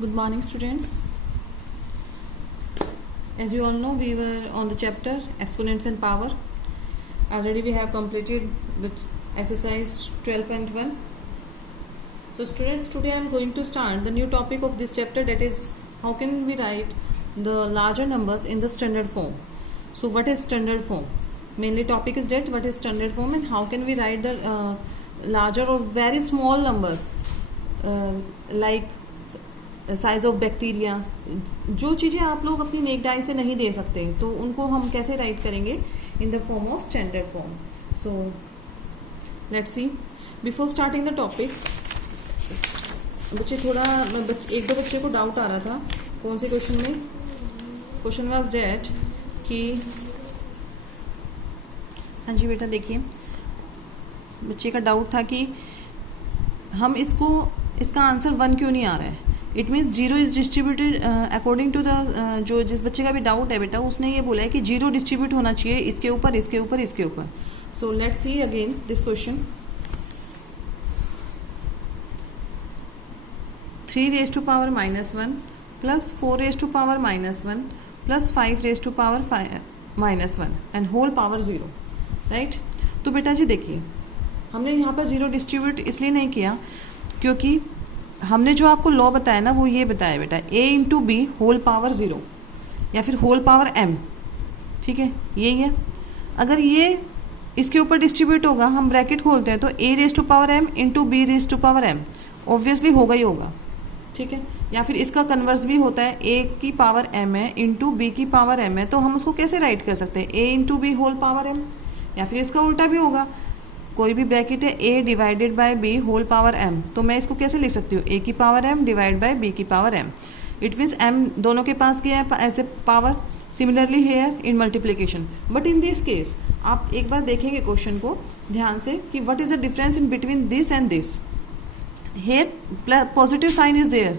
Good morning, students. As you all know, we were on the chapter Exponents and Power. Already we have completed the exercise 12.1. So students, today I am going to start the new topic of this chapter, that is how can we write the larger numbers in the standard form. So what is standard form? Mainly topic is that what is standard form and how can we write the larger or very small numbers like size of bacteria. जो चीज़ें आप लोग अपनी नेक die से नहीं दे सकते तो उनको हम कैसे राइट करेंगे in the form of standard form. So let's C. Before starting the topic, बच्चे थोड़ा एक दो बच्चे को डाउट आ रहा था. कौन से क्वेश्चन में? क्वेश्चन वाज डेट कि हाँ जी बेटा देखिए, बच्चे का डाउट था कि हम इसका आंसर 1 क्यों नहीं आ रहा है. It means 0 is distributed according to the जो जिस बच्चे का भी डाउट है बेटा, उसने ये बोला है कि 0 डिस्ट्रीब्यूट होना चाहिए इसके ऊपर इसके ऊपर इसके ऊपर. सो let's see again this question. 3 raised to power -1 plus 4 raised to power -1 plus 5 raised to power -1 and whole power 0. Right. तो बेटा जी देखिए, हमने यहाँ पर 0 डिस्ट्रीब्यूट इसलिए नहीं किया क्योंकि हमने जो आपको लॉ बताया ना वो ये बताया बेटा a into b whole power 0 या फिर होल पावर m. ठीक है, यही है. अगर ये इसके ऊपर डिस्ट्रीब्यूट होगा, हम ब्रैकेट खोलते हैं तो a raise to power m into b raise to power m obviously होगा ही होगा. ठीक है, या फिर इसका कन्वर्स भी होता है, a की पावर m है इंटू बी की पावर m है, तो हम उसको कैसे राइट कर सकते हैं a into b whole power m. या फिर इसका उल्टा भी होगा, कोई भी ब्रैकेट है a divided by b whole power m, तो मैं इसको कैसे लिख सकती हूँ a की power m divide by b की power m. It means m दोनों के पास गया है as a power. Similarly here in multiplication. But in this case आप एक बार देखेंगे क्वेश्चन को ध्यान से कि what is the difference in between this and this. Here positive sign is there.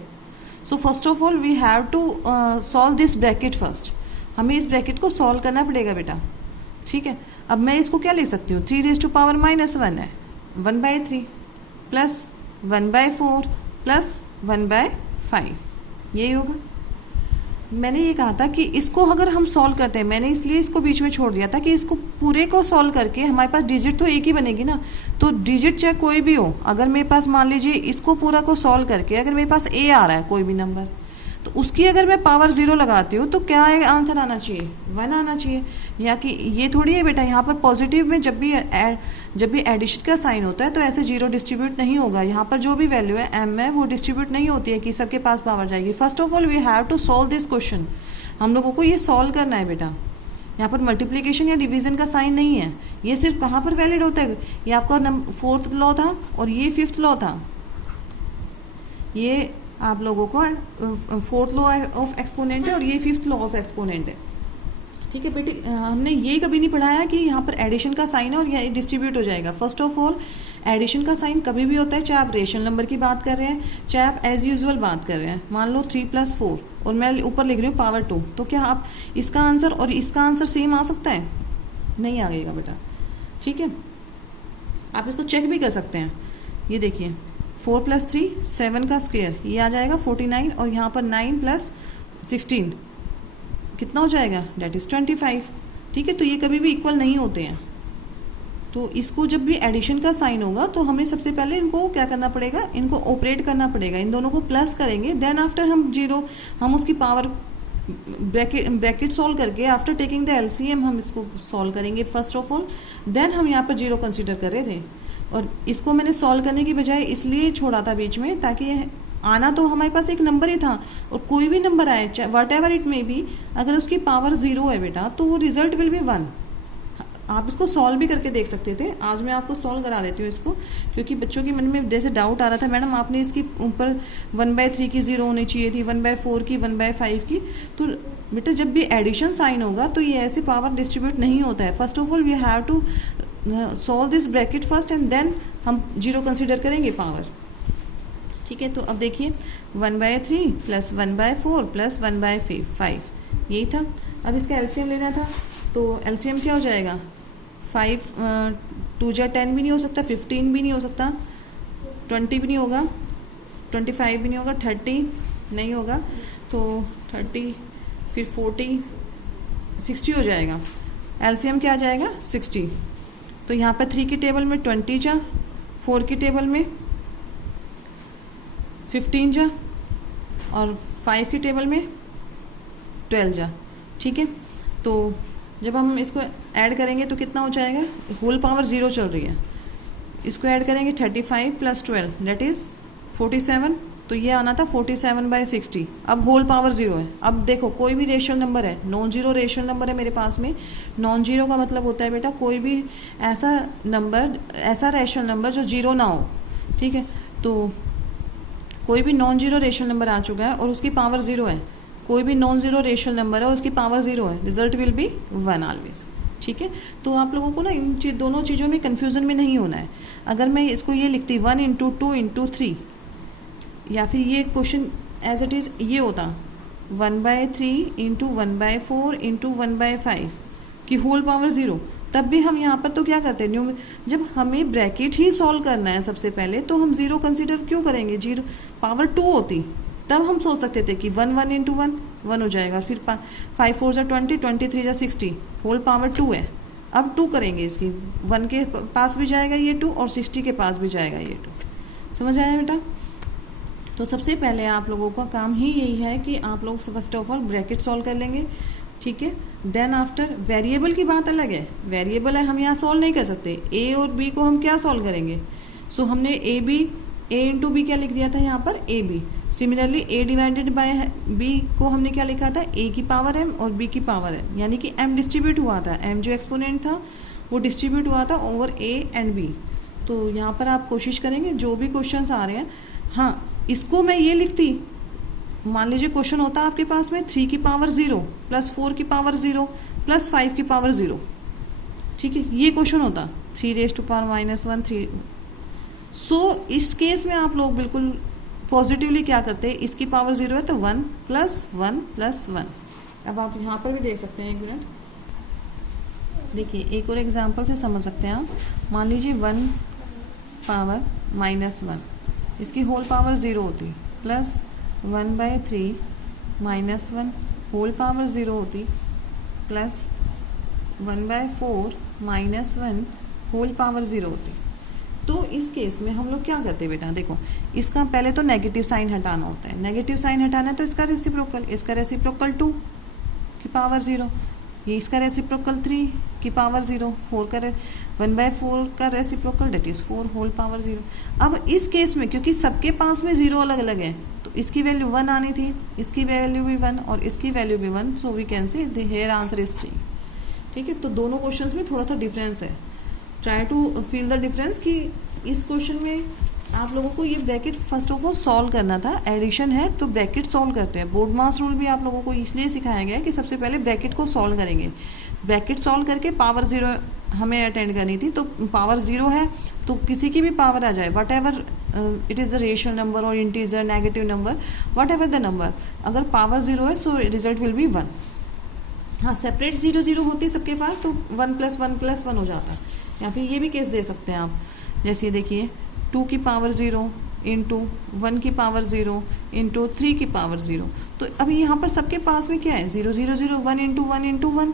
So first of all we have to solve this bracket first. हमें इस ब्रैकेट को सॉल्व करना पड़ेगा बेटा. ठीक है, अब मैं इसको क्या लिख सकती हूँ, 3 रेज टू पावर -1 है 1/3 प्लस 1/4 प्लस 1/5. यही होगा. मैंने ये कहा था कि इसको अगर हम सॉल्व करते हैं, मैंने इसलिए इसको बीच में छोड़ दिया था कि इसको पूरे को सॉल्व करके हमारे पास डिजिट तो एक ही बनेगी ना. तो डिजिट चाहे कोई भी हो, अगर मेरे पास मान लीजिए इसको पूरा को सॉल्व करके अगर मेरे पास a आ रहा है कोई भी नंबर, तो उसकी अगर मैं पावर 0 लगाती हूँ तो क्या आंसर आना चाहिए, 1 आना चाहिए. या कि ये थोड़ी है बेटा, यहाँ पर पॉजिटिव में जब भी एडिशन का साइन होता है तो ऐसे 0 डिस्ट्रीब्यूट नहीं होगा. यहाँ पर जो भी वैल्यू है m है वो डिस्ट्रीब्यूट नहीं होती है कि सबके पास पावर जाएगी. First of all we have to solve this question. हम लोगों को ये सॉल्व करना है बेटा. यहाँ पर मल्टीप्लीकेशन या डिवीजन का साइन नहीं है. ये सिर्फ कहाँ पर वैलिड होता है, ये आपका 4th लॉ था और ये 5th लॉ था. ये आप लोगों को 4th लॉ ऑफ एक्सपोनेंट है और ये 5th लॉ ऑफ एक्सपोनेंट है. ठीक है बेटे, हमने ये कभी नहीं पढ़ाया कि यहाँ पर एडिशन का साइन है और यह डिस्ट्रीब्यूट हो जाएगा. फर्स्ट ऑफ ऑल एडिशन का साइन कभी भी होता है, चाहे आप रेशनल नंबर की बात कर रहे हैं चाहे आप एज यूजुअल बात कर रहे हैं. मान लो 3 + 4 और मैं ऊपर लिख रही हूँ पावर 2, तो क्या आप इसका आंसर और इसका आंसर सेम आ सकता है? नहीं आएगा बेटा. ठीक है, आप इसको चेक भी कर सकते हैं. ये देखिए 4 + 3 7 का स्क्वायर, ये आ जाएगा 49 और यहाँ पर 9 + 16 कितना हो जाएगा, डेट इज़ 25. ठीक है, तो ये कभी भी इक्वल नहीं होते हैं. तो इसको जब भी एडिशन का साइन होगा तो हमें सबसे पहले इनको क्या करना पड़ेगा, इनको ऑपरेट करना पड़ेगा. इन दोनों को प्लस करेंगे, देन आफ्टर हम उसकी पावर ब्रैकेट सॉल्व करके आफ्टर टेकिंग द एलसीएम हम इसको सॉल्व करेंगे फर्स्ट ऑफ ऑल. देन हम यहाँ पर 0 कंसिडर कर रहे थे और इसको मैंने सॉल्व करने की बजाय इसलिए छोड़ा था बीच में ताकि आना तो हमारे पास एक नंबर ही था और कोई भी नंबर आए what ever it may be, अगर उसकी पावर 0 है बेटा तो वो रिजल्ट विल बी 1. आप इसको सॉल्व भी करके देख सकते थे. आज मैं आपको सॉल्व करा देती हूँ इसको, क्योंकि बच्चों के मन में जैसे डाउट आ रहा था मैडम आपने इसकी ऊपर 1/3 की 0 होनी चाहिए थी, 1/4 की, 1/5 की. तो बेटा जब भी एडिशन साइन होगा तो ये ऐसे पावर डिस्ट्रीब्यूट नहीं होता है. First of all we have to solve this bracket first and then हम 0 कंसिडर करेंगे पावर. ठीक है, तो अब देखिए 1/3 प्लस 1/4 प्लस 1/5 यही था. अब इसका एलसीएम लेना था, तो एलसीएम क्या हो जाएगा, 5 2 जा 10 भी नहीं हो सकता, 15 भी नहीं हो सकता, 20 भी नहीं होगा, 25 भी नहीं होगा, 30 नहीं होगा तो 30 फिर 40 60 हो जाएगा। एलसीएम क्या आ जाएगा 60। तो यहाँ पर 3 की टेबल में 20 जा, 4 की टेबल में 15 जा और 5 की टेबल में 12 जा। ठीक है, तो जब हम इसको ऐड करेंगे तो कितना हो जाएगा, होल पावर 0 चल रही है, इसको ऐड करेंगे 35 + 12 दैट इज़ 47। तो ये आना था 47/60। अब होल पावर 0 है। अब देखो कोई भी रेशनल नंबर है, नॉन जीरो रेशनल नंबर है मेरे पास में। नॉन जीरो का मतलब होता है बेटा कोई भी ऐसा नंबर, ऐसा रेशनल नंबर जो जीरो ना हो। ठीक है, तो कोई भी नॉन जीरो रेशनल नंबर आ चुका है और उसकी पावर 0 है, कोई भी नॉन जीरो रेशनल नंबर है और उसकी पावर 0 है, रिजल्ट विल बी 1 ऑलवेज। ठीक है, तो आप लोगों को ना इन दोनों चीज़ों में कन्फ्यूज़न में नहीं होना है। अगर मैं इसको ये लिखती 1 × 2 × 3, या फिर ये क्वेश्चन एज इट इज़ ये होता 1/3 × 1/4 × 1/5 की होल पावर 0, तब भी हम यहाँ पर तो क्या करते हैं, जब हमें ब्रैकेट ही सॉल्व करना है सबसे पहले तो हम 0 कंसीडर क्यों करेंगे, 0 पावर 2 होती तब हम सोच सकते थे कि 1 1 × 1 1 हो जाएगा, फिर 5 4 = 20, 23 = 60, होल पावर 2 है। अब 2 करेंगे, इसकी 1 के पास भी जाएगा ये 2 और 60 के पास भी जाएगा ये 2। समझ आया बेटा? तो सबसे पहले आप लोगों का काम ही यही है कि आप लोग first of all bracket solve कर लेंगे। ठीक है, देन आफ्टर वेरिएबल की बात अलग है, वेरिएबल है हम यहाँ सॉल्व नहीं कर सकते। ए और बी को हम क्या सॉल्व करेंगे, सो हमने ए × बी क्या लिख दिया था यहाँ पर ए बी। सिमिलरली a/b को हमने क्या लिखा था, a की पावर m और b की पावर n, यानी कि m डिस्ट्रीब्यूट हुआ था, m जो एक्सपोनेंट था वो डिस्ट्रीब्यूट हुआ था ओवर a एंड b। तो यहाँ पर आप कोशिश करेंगे जो भी क्वेश्चंस आ रहे हैं, हाँ इसको मैं ये लिखती, मान लीजिए क्वेश्चन होता आपके पास में 3 की पावर 0 + 4 की पावर 0 + 5 की पावर 0। ठीक है, ये क्वेश्चन होता 3⁻⁻1 3। सो इस केस में आप लोग बिल्कुल पॉजिटिवली क्या करते हैं, इसकी पावर 0 है तो 1 + 1 + 1। अब आप यहाँ पर भी देख सकते हैं, एक मिनट देखिए, एक और एग्जांपल से समझ सकते हैं आप। मान लीजिए 1 पावर -1, इसकी होल पावर 0 होती, प्लस 1/3 -1 होल पावर 0 होती, प्लस 1/4 -1 होल पावर 0 होती। तो इस केस में हम लोग क्या करते हैं बेटा, देखो इसका पहले तो नेगेटिव साइन हटाना होता है। नेगेटिव साइन हटाना है तो इसका रेसिप्रोकल, इसका रेसिप्रोकल 2 की पावर 0, ये इसका रेसिप्रोकल 3 की पावर 0, 1/4 का reciprocal that is 4 whole power 0। अब इस केस में क्योंकि सबके पास में 0 अलग अलग है तो इसकी वैल्यू 1 आनी थी, इसकी वैल्यू भी 1 और इसकी वैल्यू भी 1, so we can say the here answer is 3। ठीक है, तो दोनों क्वेश्चंस में थोड़ा सा डिफरेंस है। Try to feel the difference कि इस क्वेश्चन में आप लोगों को ये bracket first of all solve करना था। एडिशन है तो ब्रैकेट सॉल्व करते हैं। बोर्ड मास रूल भी आप लोगों को इसलिए सिखाया गया है कि सबसे पहले ब्रैकेट को सॉल्व करेंगे। ब्रैकेट सॉल्व करके पावर 0 हमें अटेंड करनी थी, तो पावर 0 है तो किसी की भी पावर आ जाए, whatever it is a rational number और integer negative number, whatever the number, अगर पावर 0 है सो रिजल्ट विल बी 1। हाँ, सेपरेट 0 0 होती है सबके पास तो 1 + 1 + 1 हो जाता। या फिर ये भी केस दे सकते हैं आप, जैसे ये देखिए 2 की पावर 0 × 1 की पावर 0 × 3 की पावर 0। तो अभी यहाँ पर सबके पास में क्या है, 0 0 0 1 × 1 × 1,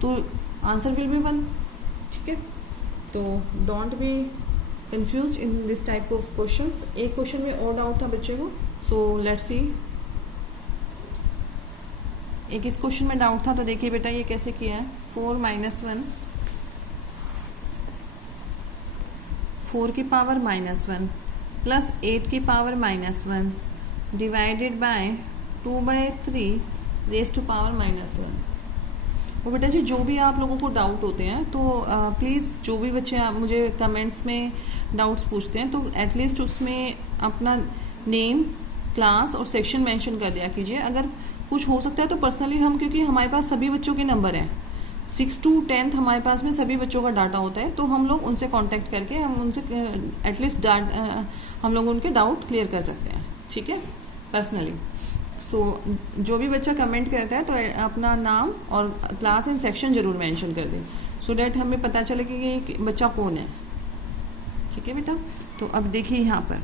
तो आंसर विल बी 1। ठीक है, तो don't be confused in this type of questions. एक क्वेश्चन में और डाउट था बच्चे को, सो लेट्स सी। एक इस क्वेश्चन में डाउट था, तो देखिए बेटा ये कैसे किया है। 4 - 1 4 की पावर -1 प्लस 8 की power -1 divided by 2/3 raise to power -1। वो बेटा जी जो भी आप लोगों को डाउट होते हैं तो प्लीज़ जो भी बच्चे आप मुझे कमेंट्स में डाउट्स पूछते हैं तो एटलीस्ट उसमें अपना नेम, क्लास और सेक्शन मेंशन कर दिया कीजिए। अगर कुछ हो सकता है तो पर्सनली हम, क्योंकि हमारे पास सभी बच्चों के नंबर हैं, 6 to 10th हमारे पास में सभी बच्चों का डाटा होता है, तो हम लोग उनसे कांटेक्ट करके हम उनसे एटलीस्ट हम लोग उनके डाउट क्लियर कर सकते हैं। ठीक है, पर्सनली। सो जो भी बच्चा कमेंट करता है तो अपना नाम और क्लास एंड सेक्शन ज़रूर मेंशन कर दें, सो डैट हमें पता चले कि ये बच्चा कौन है। ठीक है बेटा, तो अब देखिए यहाँ पर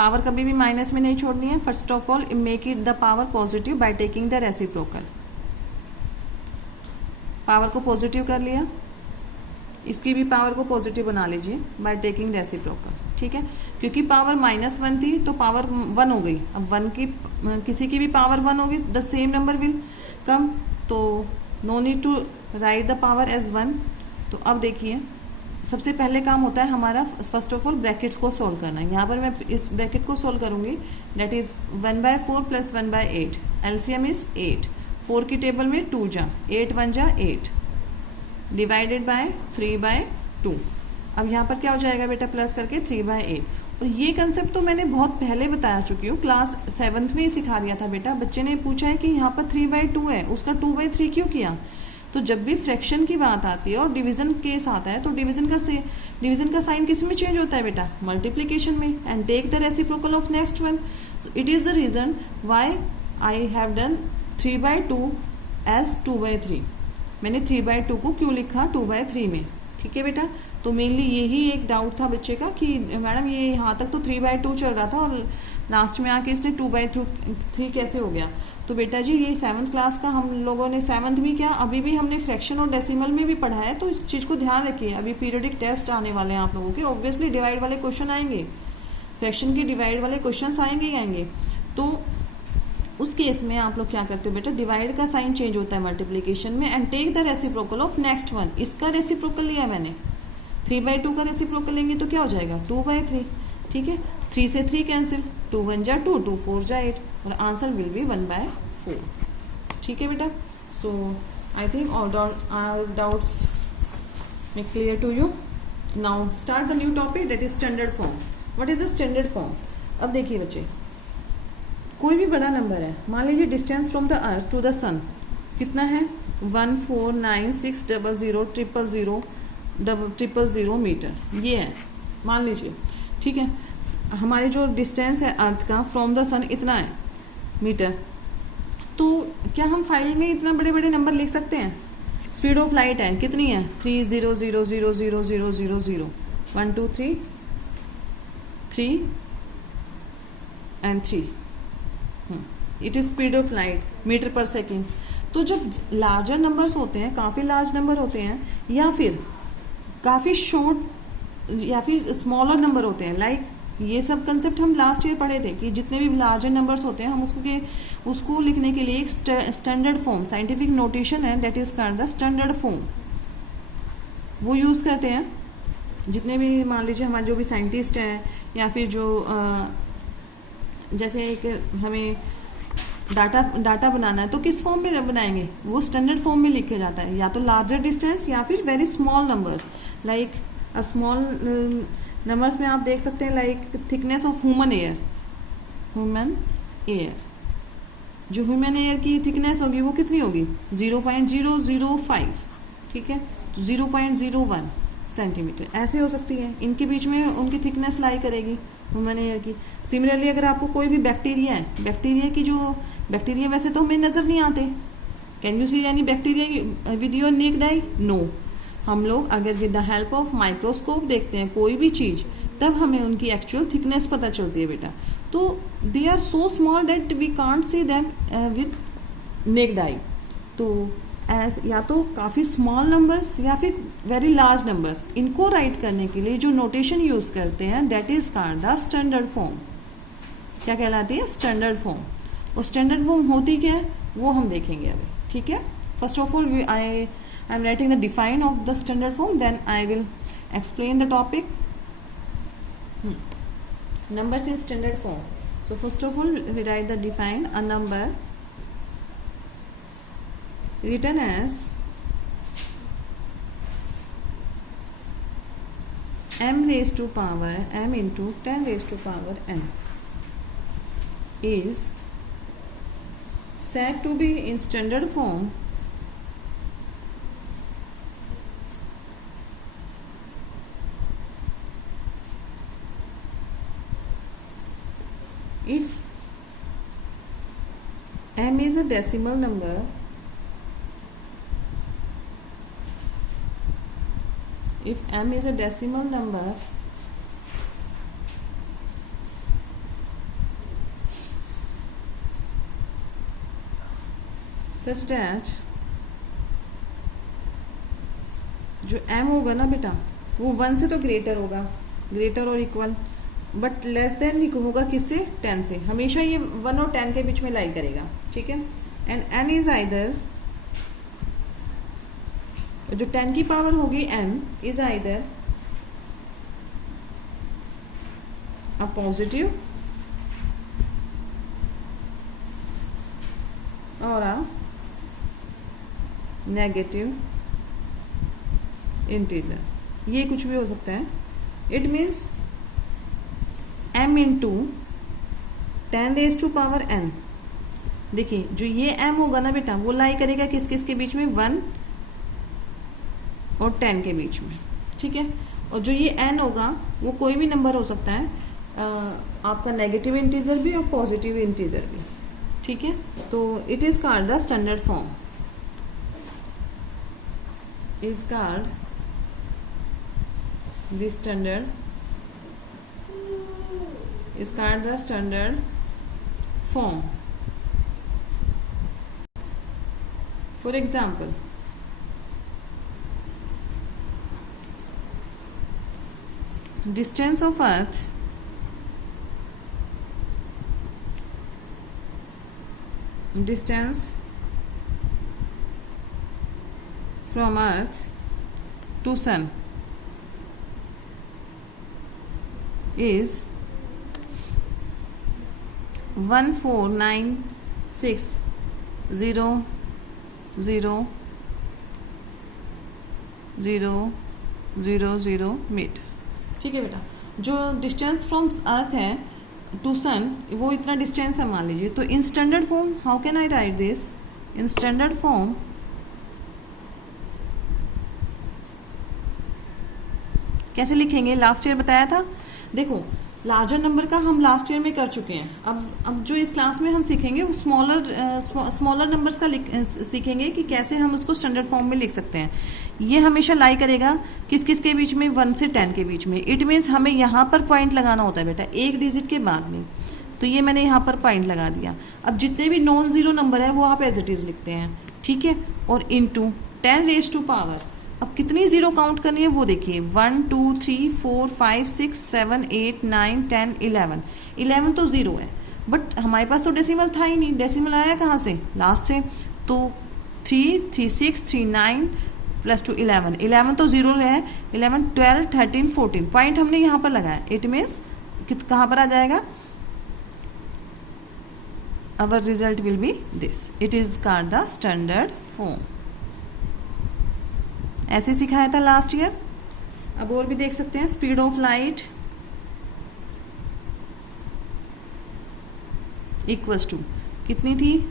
पावर कभी भी माइनस में नहीं छोड़नी है. First of all make it the power positive by taking the reciprocal. Power को पॉजिटिव कर लिया, इसकी भी पावर को पॉजिटिव बना लीजिए बाय टेकिंग रेसिप्रोकल. ठीक है, क्योंकि पावर -1 थी तो पावर 1 हो गई. अब 1 की किसी की भी पावर 1 होगी, the same number will come. तो no need to write the power as 1. तो अब देखिए, सबसे पहले काम होता है हमारा फर्स्ट ऑफ ऑल ब्रैकेट्स को सोल्व करना. यहाँ पर मैं इस ब्रैकेट को सोल्व करूँगी. That is 1/4 + 1/8. LCM is 8. 4 की टेबल में 2 जा, 8 1 जा 8 डिवाइडेड बाय 3/2. अब यहाँ पर क्या हो जाएगा बेटा, प्लस करके 3/8. और ये कंसेप्ट तो मैंने बहुत पहले बता चुकी हूँ, क्लास 7th में ही सिखा दिया था बेटा. बच्चे ने पूछा है कि यहाँ पर 3/2 है, उसका 2/3 क्यों किया. तो जब भी फ्रैक्शन की बात आती है और डिवीजन केस आता है तो डिवीजन का साइन किस में चेंज होता है बेटा, मल्टीप्लिकेशन में. And take the reciprocal of next one. So it is the reason why I have done 3/2 as 2/3. मैंने 3/2 को क्यों लिखा 2/3 में. ठीक है बेटा, तो मेनली यही एक डाउट था बच्चे का कि मैडम ये यहाँ तक तो 3/2 चल रहा था और लास्ट में आके इसने 2/3 कैसे हो गया. तो बेटा जी ये 7th क्लास का हम लोगों ने 7th भी क्या अभी भी हमने फ्रैक्शन और डेसिमल में भी पढ़ा है. तो इस चीज़ को ध्यान रखिए. अभी पीरियडिक टेस्ट आने वाले हैं आप लोगों के, ऑब्वियसली डिवाइड वाले क्वेश्चन आएंगे, फ्रैक्शन के डिवाइड वाले क्वेश्चन आएंगे ही आएंगे. तो उस केस में आप लोग क्या करते हो बेटा, डिवाइड का साइन चेंज होता है मल्टीप्लिकेशन में. And take the reciprocal of next one. इसका रेसिप्रोकल लिया मैंने, 3/2 का रेसिप्रोकल लेंगे तो क्या हो जाएगा 2/3. ठीक है, 3 से 3 कैंसिल, 2 1 जा 2, 2 4 जा 8 और आंसर विल बी 1/4. ठीक है बेटा. So I think all doubts may clear to you. Now start the new topic, that is standard form. What is the standard form. अब देखिए बच्चे, कोई भी बड़ा नंबर है, मान लीजिए distance from the earth to the sun कितना है 14960000000 मीटर, ये है मान लीजिए. ठीक है, हमारे जो डिस्टेंस है अर्थ का फ्रॉम द सन इतना है मीटर. तो क्या हम फाइल में इतना बड़े बड़े नंबर लिख सकते हैं. स्पीड ऑफ लाइट है कितनी है 300000000 1 2 3 3 and 3. It is speed of light metre पर सेकेंड. तो जब लार्जर नंबर्स होते हैं, काफ़ी लार्ज नंबर होते हैं, या फिर काफ़ी शॉर्ट या फिर स्मॉलर नंबर होते हैं, लाइक ये सब कंसेप्ट हम लास्ट ईयर पढ़े थे कि जितने भी लार्जर नंबर्स होते हैं हम उसको लिखने के लिए एक स्टैंडर्ड फॉर्म, साइंटिफिक नोटेशन है, that is called the standard form. वो यूज़ करते हैं जितने भी, मान लीजिए हमारे जो भी साइंटिस्ट हैं या फिर जो जैसे एक हमें डाटा बनाना है तो किस फॉर्म में बनाएंगे, वो स्टैंडर्ड फॉर्म में लिखे जाता है, या तो लार्जर डिस्टेंस या फिर वेरी स्मॉल नंबर्स. लाइक अब स्मॉल नंबर्स में आप देख सकते हैं like thickness of human air. जो ह्यूमन एयर की थिकनेस होगी वो कितनी होगी 0.005. ठीक है, तो 0.01 सेंटीमीटर ऐसे हो सकती है. इनके बीच में उनकी थिकनेस लाई करेगी ह्यूमन एयर की. सिमिलरली अगर आपको कोई भी बैक्टीरिया है, बैक्टीरिया वैसे तो हमें नज़र नहीं आते. Can you see any bacteria with your naked eye? No. हम लोग अगर with the help of microscope देखते हैं कोई भी चीज़, तब हमें उनकी एक्चुअल थिकनेस पता चलती है बेटा. तो they are so small that we can't see them with naked eye. तो या तो काफ़ी स्मॉल नंबर्स या फिर वेरी लार्ज नंबर्स, इनको राइट करने के लिए जो नोटेशन यूज़ करते हैं that is called the standard form. क्या कहलाती है स्टैंडर्ड फॉर्म. और स्टैंडर्ड फॉर्म होती क्या है वो हम देखेंगे अभी. ठीक है, first of all I am writing the define of the standard form, then I will explain the topic. numbers in standard form. So first of all we write the define a number written as m raised to power m into 10 raised to power n is said to be in standard form if m is a decimal number such that जो m होगा ना बेटा वो 1 से तो greater होगा, greater और equal, but less than होगा किससे, 10 से। हमेशा ये 1 और 10 के बीच में लाई करेगा, ठीक है। एंड n इज आइदर, जो 10 की पावर होगी n is either a positive और अ नेगेटिव इंटीजर, ये कुछ भी हो सकता है। It means m into 10 raise to power n। देखिए जो ये m होगा ना बेटा वो लाई करेगा किस किस के बीच में, 1 और 10 के बीच में, ठीक है। और जो ये n होगा वो कोई भी नंबर हो सकता है, आपका नेगेटिव इंटीजर भी और पॉजिटिव इंटीजर भी, ठीक है। तो it is called the standard form, is called the standard, is called the standard form. For example, distance of Earth from Earth to Sun is 14960000 metre, ठीक है बेटा। जो डिस्टेंस फ्रॉम अर्थ है टू सन वो इतना डिस्टेंस है मान लीजिए। तो इन standard form how can I right this, in standard form कैसे लिखेंगे, लास्ट ईयर बताया था। देखो लार्जर नंबर का हम लास्ट ईयर में कर चुके हैं। अब जो इस क्लास में हम सीखेंगे वो स्मॉलर नंबर्स का सीखेंगे कि कैसे हम उसको स्टैंडर्ड फॉर्म में लिख सकते हैं। ये हमेशा लाई करेगा किस किस के बीच में, 1 से 10 के बीच में। इट मीन्स हमें यहाँ पर पॉइंट लगाना होता है बेटा, एक डिजिट के बाद में। तो ये मैंने यहाँ पर पॉइंट लगा दिया। अब जितने भी नॉन ज़ीरो नंबर है वो आप एज इट इज़ लिखते हैं, ठीक है। और इंटू 10 रेज टू पावर, अब कितनी जीरो काउंट करनी है वो देखिए, 1 2 3 4 5 6 7 8 9 10 11। 11 तो ज़ीरो है, बट हमारे पास तो डेसिमल था ही नहीं। डेसिमल आया कहाँ से, लास्ट से। तो 3 3 6 3 9 प्लस 2 11। 11 तो ज़ीरो है, 11 12 13 14 पॉइंट हमने यहाँ पर लगाया। इट मीन्स कहाँ पर आ जाएगा, our result will be this. It is called the standard form. ऐसे सिखाया था लास्ट ईयर। अब और भी देख सकते हैं, speed of light equals to कितनी थी,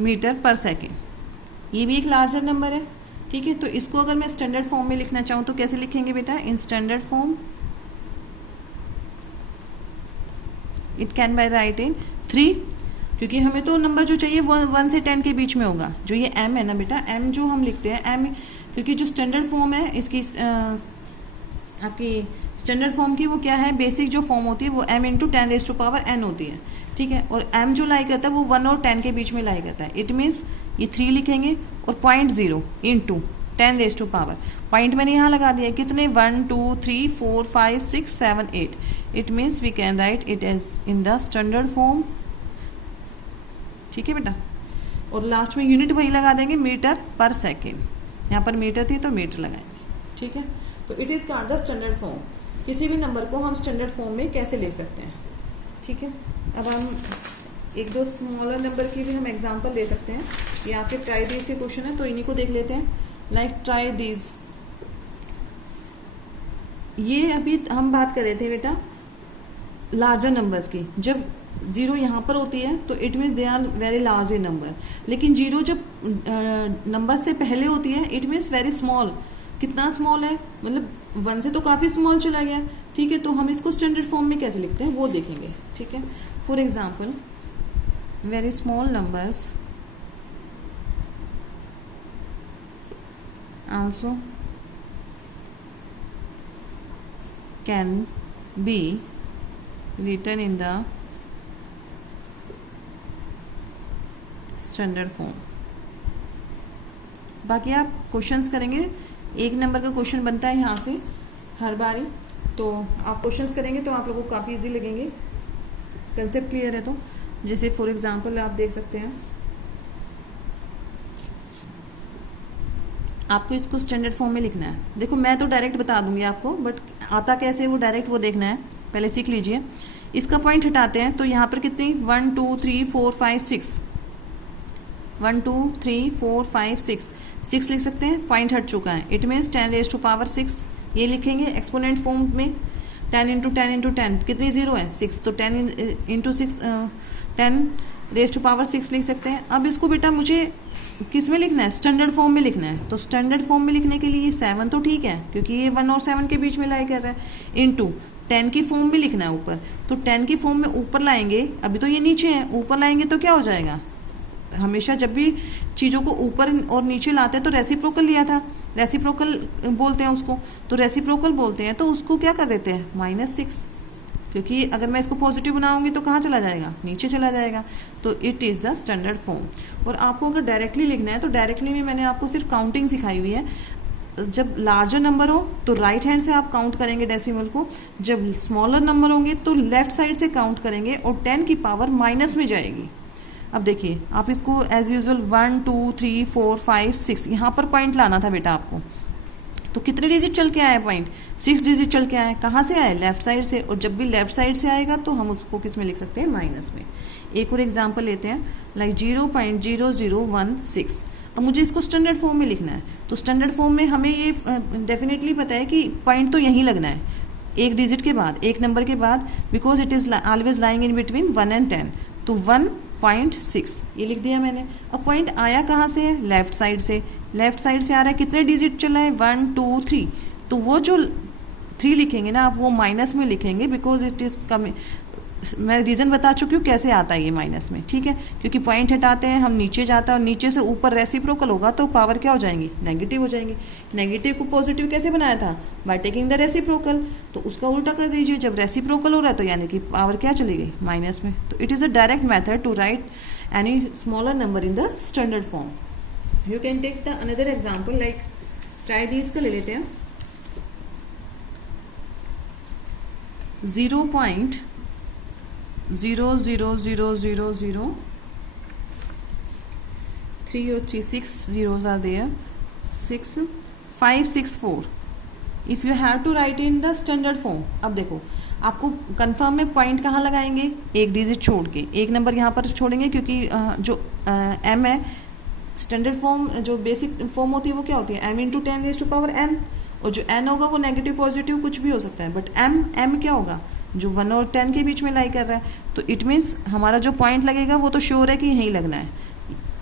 मीटर पर सेकेंड। ये भी एक लार्जर नंबर है, ठीक है। तो इसको अगर मैं स्टैंडर्ड फॉर्म में लिखना चाहूँ तो कैसे लिखेंगे बेटा, in standard form it can by write in 3, क्योंकि हमें तो नंबर जो चाहिए वो 1 से 10 के बीच में होगा। जो ये m है ना बेटा, m जो हम लिखते हैं m, क्योंकि जो स्टैंडर्ड फॉर्म है इसकी आपकी स्टैंडर्ड फॉर्म की वो क्या है, बेसिक जो फॉर्म होती है वो m into 10 raise to power n होती है, ठीक है। और m जो लाई करता है वो 1 और 10 के बीच में लाई करता है। इट मीन्स ये 3 लिखेंगे और 0.0 into 10 raise to power, point मैंने यहाँ लगा दिया, कितने 1 2 3 4 5 6 7 8। It means we can write it as in the standard form, ठीक है बेटा। और लास्ट में यूनिट वही लगा देंगे, मीटर पर सेकेंड। यहाँ पर मीटर थी तो मीटर लगाएंगे, ठीक है। तो it is called the standard form. किसी भी नंबर को हम स्टैंडर्ड फॉर्म में कैसे ले सकते हैं, ठीक है। अब हम एक दो स्मॉलर नंबर की भी हम एग्जांपल ले सकते हैं। ये आपके ट्राई दीज के क्वेश्चन है तो इन्हीं को देख लेते हैं। लाइक ट्राई दीज, ये अभी हम बात कर रहे थे बेटा लार्जर नंबर्स की। जब जीरो यहाँ पर होती है तो it means they are very large a number, लेकिन जीरो जब नंबर से पहले होती है इट मीन्स वेरी स्मॉल। कितना स्मॉल है, मतलब 1 से तो काफ़ी स्मॉल चला गया, ठीक है। तो हम इसको स्टैंडर्ड फॉर्म में कैसे लिखते हैं वो देखेंगे, ठीक है। For example very small numbers also can be written in the standard form. बाकी आप क्वेश्चंस करेंगे, 1 नंबर का क्वेश्चन बनता है यहाँ से हर बारी, तो आप क्वेश्चंस करेंगे तो आप लोगों को काफ़ी इजी लगेंगे। कंसेप्ट क्लियर है तो जैसे फॉर एग्जांपल आप देख सकते हैं, आपको इसको स्टैंडर्ड फॉर्म में लिखना है। देखो मैं तो डायरेक्ट बता दूंगी आपको, बट आता कैसे वो डायरेक्ट वो देखना है, पहले सीख लीजिए। इसका पॉइंट हटाते हैं तो यहाँ पर कितनी 1 2 3 4 5 6 1 2 3 4 5 6 लिख सकते हैं, पॉइंट हट चुका है। It means 10 raise to power 6 ये लिखेंगे एक्सपोनेंट फॉर्म में। 10 इंटू 10 इंटू 10 कितनी जीरो है 6, तो 10 इंटू 6 10 रेज टू पावर 6 लिख सकते हैं। अब इसको बेटा मुझे किस में लिखना है, स्टैंडर्ड फॉर्म में लिखना है। तो स्टैंडर्ड फॉर्म में लिखने के लिए 7 तो ठीक है क्योंकि ये 1 और 7 के बीच में लाई कर रहा है, इंटू 10 की फॉर्म में लिखना है ऊपर। तो 10 की फॉर्म में ऊपर लाएंगे, अभी तो ये नीचे है, ऊपर लाएंगे तो क्या हो जाएगा, हमेशा जब भी चीज़ों को ऊपर और नीचे लाते हैं तो रेसिप्रोकल लिया था, रेसिप्रोकल बोलते हैं उसको, तो रेसिप्रोकल बोलते हैं तो उसको क्या कर देते हैं -6, क्योंकि अगर मैं इसको पॉजिटिव बनाऊंगी तो कहाँ चला जाएगा, नीचे चला जाएगा। तो it is the standard form. और आपको अगर डायरेक्टली लिखना है तो डायरेक्टली में मैंने आपको सिर्फ काउंटिंग सिखाई हुई है। जब लार्जर नंबर हो तो राइट हैंड से आप काउंट करेंगे डेसिमल को, जब स्मॉलर नंबर होंगे तो लेफ्ट साइड से काउंट करेंगे और 10 की पावर माइनस में जाएगी। अब देखिए आप इसको एज यूजुअल 1 2 3 4 5 6 यहाँ पर पॉइंट लाना था बेटा आपको, तो कितने डिजिट चल के आए पॉइंट, 6 डिजिट चल के आए। कहाँ से आए, लेफ्ट साइड से, और जब भी लेफ्ट साइड से आएगा तो हम उसको किस में लिख सकते हैं, माइनस में। एक और एग्जांपल लेते हैं, लाइक 0.0016। अब मुझे इसको स्टैंडर्ड फॉर्म में लिखना है, तो स्टैंडर्ड फॉर्म में हमें ये डेफिनेटली पता है कि पॉइंट तो यहीं लगना है, एक डिजिट के बाद, एक नंबर के बाद, because it is always lying in between 1 and 10, तो 1.6 ये लिख दिया मैंने। अब पॉइंट आया कहाँ से है, लेफ्ट साइड से, लेफ्ट साइड से आ रहा है, कितने डिजिट चला है, 1 2 3, तो वो जो 3 लिखेंगे ना आप वो माइनस में लिखेंगे, बिकॉज इट इज़ कमिंग, मैं रीज़न बता चुकी हूँ कैसे आता है ये माइनस में, ठीक है, क्योंकि पॉइंट हटाते हैं हम नीचे जाता है और नीचे से ऊपर रेसिप्रोकल होगा तो पावर क्या हो जाएंगी, नेगेटिव हो जाएंगी। नेगेटिव को पॉजिटिव कैसे बनाया था, बाय टेकिंग द रेसिप्रोकल, तो उसका उल्टा कर दीजिए, जब रेसिप्रोकल हो रहा है तो यानी कि पावर क्या चली गई, माइनस में। तो it is a direct method to write any smaller number in the standard form. You can take the another example, like try these का ले लेते हैं, 0.00003 or 3 6 zeros are there, 6564 if you have to write in the standard form। अब देखो आपको confirm में point कहाँ लगाएंगे, एक डिजिट छोड़ के, एक नंबर यहाँ पर छोड़ेंगे क्योंकि जो m है, स्टैंडर्ड फॉर्म जो बेसिक फॉर्म होती है वो क्या होती है, m into 10 raise to power n, और जो n होगा वो नेगेटिव पॉजिटिव कुछ भी हो सकता है, बट m क्या होगा, जो 1 और 10 के बीच में लाई कर रहा है, तो इट मीन्स हमारा जो पॉइंट लगेगा वो तो श्योर है कि यहीं लगना है।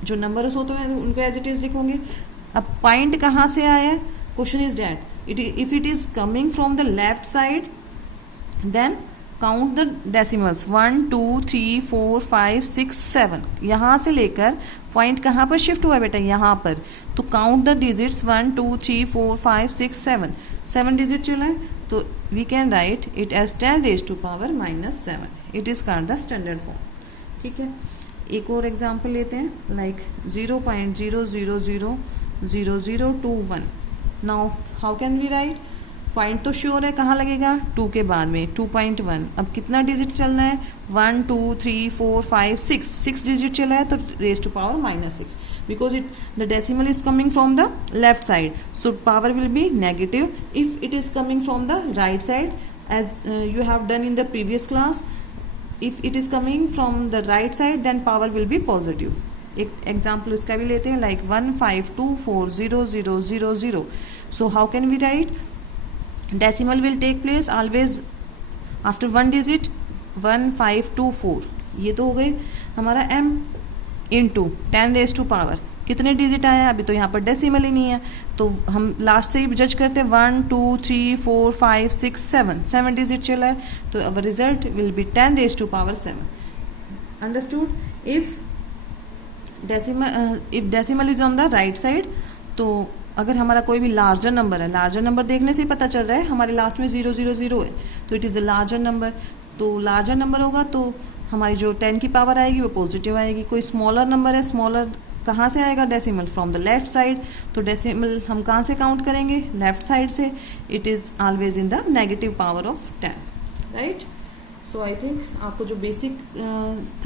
जो नंबर्स होते हैं उनको एज इट इज़ लिखोगे। अब पॉइंट कहाँ से आया है, question is that if it is coming from the left side then count the decimals 1 2 3 4 5 6 7, यहाँ से लेकर पॉइंट कहाँ पर शिफ्ट हुआ है बेटा, यहाँ पर, तो काउंट द डिजिट्स 1 2 3 4 5 6 7 डिजिट चला है, तो we can write it as 10 raise to power -7। It is called the standard form, ठीक है। एक और एग्जांपल लेते हैं, like 0.0000021। Now how can we write, point तो श्योर है कहाँ लगेगा, 2 के बाद में 2.1। अब कितना डिजिट चलना है, 1 2 3 4 5 6 डिजिट चला है, तो raise to power -6, because it the decimal is coming from the left side, so power will be negative. If it is coming from the right side, as you have done in the previous class, if it is coming from the right side then power will be positive। एक example उसका भी लेते हैं, like 152400000। so how can we write, decimal will take place always after 1 digit, 1524, ये तो हो गए हमारा m into 10 raise to power, कितने डिजिट आया, अभी तो यहाँ पर डेसिमल ही नहीं है, तो हम लास्ट से ही जज करते हैं, 1 2 3 4 5 6 7 डिजिट चला है, तो our result will be 10 raise to power 7। Understood. If decimal is on the right side, तो अगर हमारा कोई भी लार्जर नंबर है, लार्जर नंबर देखने से ही पता चल रहा है हमारे लास्ट में 000 है, तो it is a larger number. तो लार्जर नंबर होगा तो हमारी जो 10 की पावर आएगी वो पॉजिटिव आएगी। कोई स्मॉलर नंबर है, स्मॉलर कहाँ से आएगा, decimal from the left side. तो डेसिमल हम कहाँ से काउंट करेंगे, लेफ्ट साइड से। It is always in the negative power of 10, right. So I think आपको जो बेसिक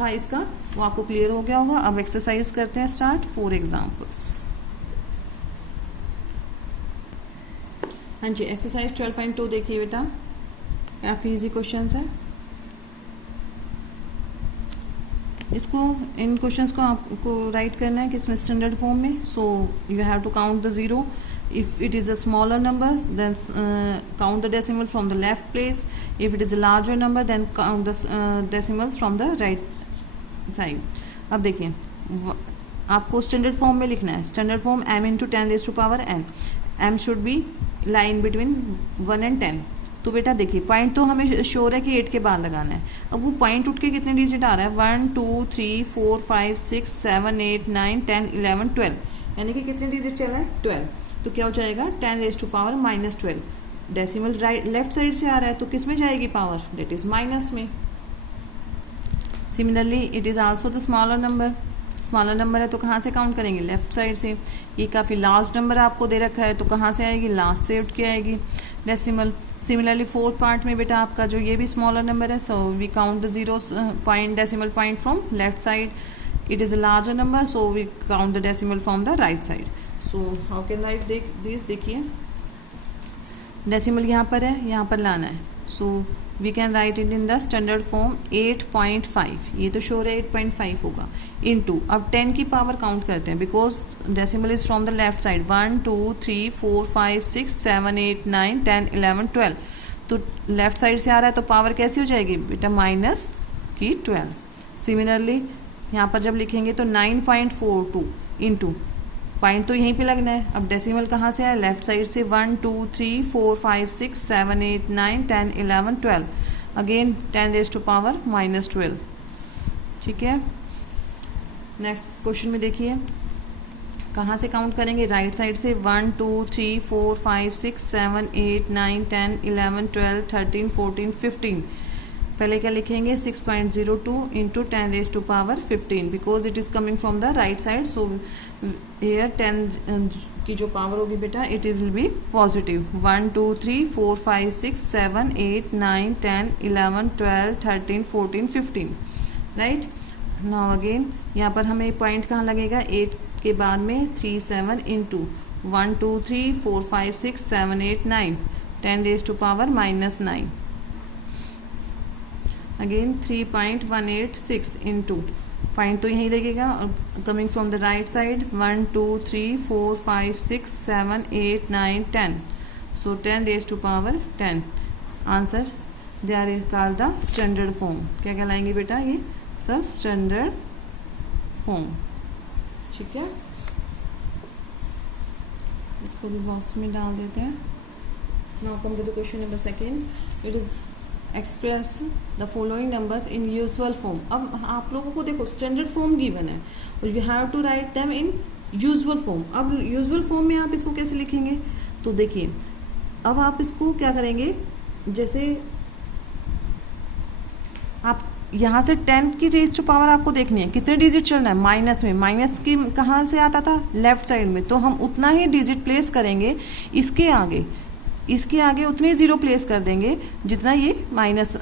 था इसका वो आपको क्लियर हो गया होगा। अब एक्सरसाइज करते हैं स्टार्ट। 4 एग्जाम्पल्स। हाँ जी, एक्सरसाइज 12.2 देखिए बेटा, काफ़ी इजी क्वेश्चंस है। इसको इन क्वेश्चंस को आपको राइट करना है किसमें, स्टैंडर्ड फॉर्म में। So you have to count the zero. If it is a smaller number then count the decimal from the left place. If it is a larger number then count the decimals from the right side. अब देखिए आपको standard form में लिखना है। Standard form m into 10⁻n। m should be line between 1 and 10। तो बेटा देखिए point तो हमें श्योर है कि 8 के बाद लगाना है। अब वो पॉइंट उठ के कितने डिजिट आ रहा है, 1 2 3 4 5 6 7 8 9 10 11 12, यानी कि कितने डिजिट चल रहा है, 12। तो क्या हो जाएगा, 10⁻⁻12। डेसिमल राइट लेफ्ट साइड से आ रहा है तो किस में जाएगी पावर, डेट इज माइनस में। Similarly it is also the smaller number. Smaller number है तो कहाँ से काउंट करेंगे, लेफ्ट साइड से। ये काफ़ी लास्ट नंबर आपको दे रखा है तो कहाँ से आएगी, लास्ट से उठ के आएगी डेसिमल। सिमिलरली फोर्थ पार्ट में बेटा आपका जो ये भी स्मॉलर नंबर है, so we count the zero point decimal point from left side. It is a larger number so we count the decimal from the right side. So how can write this, देखिए decimal यहाँ पर है, यहाँ पर लाना है। So we can write it in the standard form 8.5। ये तो श्योर है 8.5 होगा, इनटू अब 10 की पावर काउंट करते हैं because decimal is from the left side. 1 2 3 4 5 6 7 8 9 10 11 12। तो लेफ्ट साइड से आ रहा है तो पावर कैसी हो जाएगी बेटा, माइनस की 12। सिमिलरली यहाँ पर जब लिखेंगे तो 9.42 इंटू पॉइंट तो यहीं पे लगना है। अब डेसिमल कहाँ से आया, लेफ्ट साइड से। 1 2 3 4 5 6 7 8 9 10 11 12, अगेन 10⁻⁻12। ठीक है, नेक्स्ट क्वेश्चन में देखिए कहाँ से काउंट करेंगे, राइट साइड से। 1 2 3 4 5 6 7 8 9 10 11 12 13 14 15। पहले क्या लिखेंगे, 6.02 into 10⁻15 because it is coming from the right side. So here 10 की जो पावर होगी बेटा it will B positive. 1 2 3 4 5 6 7 8 9 10 11 12 13 14 15, right. Now again यहाँ पर हमें पॉइंट कहाँ लगेगा, 8 के बाद में 3 7 इंटू 1 2 3 4 5 6 7 8 9 10⁻⁻9, अगेन 3.186 इंटू पॉइंट तो यहीं लगेगा coming from the right side. 1 2 3 4 5 6 7 8 9 10, सो 10⁻10। Answer they are called the standard form. क्या कहलाएंगे बेटा, ये सब स्टैंडर्ड फॉर्म। ठीक है, इसको भी बॉक्स में डाल देते हैं। Now come to the question number second. It is express the following numbers in usual form. अब आप लोगों को देखो स्टैंडर्ड फॉर्म गिवन है और you have to write them in usual form. अब यूजुअल फॉर्म में आप इसको कैसे लिखेंगे, तो देखिए अब आप इसको क्या करेंगे, जैसे आप यहाँ से 10 की रेज़ टू पावर आपको देखनी है, कितने डिजिट चलना है, माइनस में। माइनस की कहाँ से आता था, लेफ्ट साइड में। तो हम उतना ही डिजिट प्लेस करेंगे इसके आगे उतनी ज़ीरो प्लेस कर देंगे जितना ये माइनस,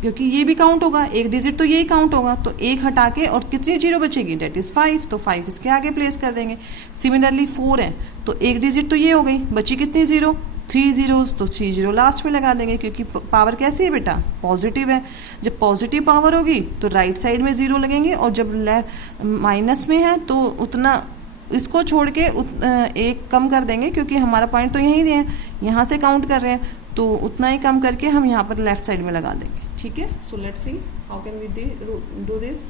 क्योंकि ये भी काउंट होगा, एक डिजिट तो यही काउंट होगा। तो एक हटा के और कितनी जीरो बचेगी, डेट इज़ 5, तो 5 इसके आगे प्लेस कर देंगे। सिमिलरली 4 है तो एक डिजिट तो ये हो गई, बची कितनी ज़ीरो, 3 ज़ीरोज़, तो 3 ज़ीरो लास्ट में लगा देंगे क्योंकि पावर कैसी है बेटा, पॉजिटिव है। जब पॉजिटिव पावर होगी तो राइट साइड में ज़ीरो लगेंगे और जब माइनस में है तो उतना इसको छोड़ के एक कम कर देंगे क्योंकि हमारा पॉइंट तो यहीं है, यहाँ से काउंट कर रहे हैं तो उतना ही कम करके हम यहाँ पर लेफ्ट साइड में लगा देंगे। ठीक है, so let's see how can we do this.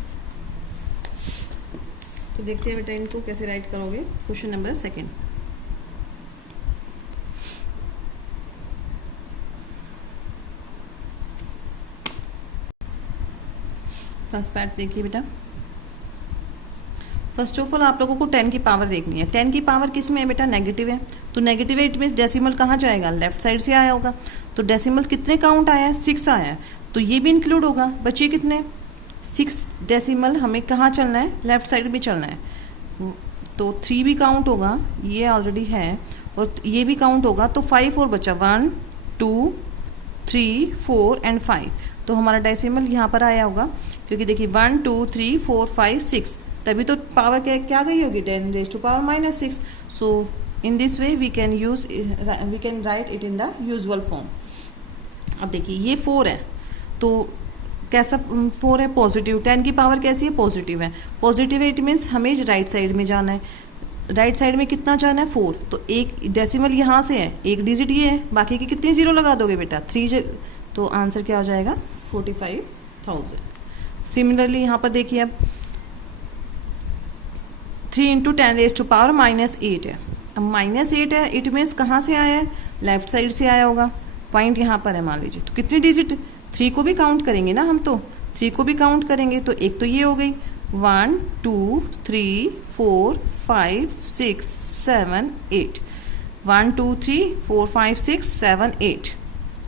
तो देखते हैं बेटा इनको कैसे राइट करोगे। Question number second. First part देखिए बेटा, फर्स्ट ऑफ ऑल आप लोगों को 10 की पावर देखनी है। 10 की पावर किस में है बेटा? नेगेटिव है, तो नेगेटिव है इट मीन्स डेसिमल कहाँ जाएगा? लेफ्ट साइड से आया होगा। तो डेसिमल कितने काउंट आया है? 6 आया है, तो ये भी इंक्लूड होगा। बचे कितने? 6 डेसिमल हमें कहाँ चलना है? लेफ्ट साइड भी चलना है, तो 3 भी काउंट होगा, ये ऑलरेडी है, और ये भी काउंट होगा, तो 5 और बचा, 1 2 3 4 एंड 5। तो हमारा डेसिमल यहाँ पर आया होगा, क्योंकि देखिए 1 2 3 4 5 6, तभी तो पावर क्या गई होगी? 10⁻⁻⁶। So in this way we can write it in the usual form. अब देखिए ये 4 है, तो कैसा 4 है? पॉजिटिव। 10 की पावर कैसी है? पॉजिटिव है। पॉजिटिव है इट मीन्स हमें राइट साइड में जाना है। राइट साइड में कितना जाना है? 4। तो एक डेसिमल यहाँ से है, एक डिजिट ये है, बाकी की कितनी जीरो लगा दोगे बेटा? 3। तो आंसर क्या हो जाएगा? 45,000। सिमिलरली यहाँ पर देखिए अब 3 × 10⁻⁻8 है। अब -8 है इट मीन्स कहाँ से आया है? लेफ्ट साइड से आया होगा। पॉइंट यहाँ पर है मान लीजिए, तो कितनी डिजिट? 3 को भी काउंट करेंगे ना हम, तो 3 को भी काउंट करेंगे, तो एक तो ये हो गई 1 2 3 4 5 6 7 8 1 2 3 4 5 6 7 8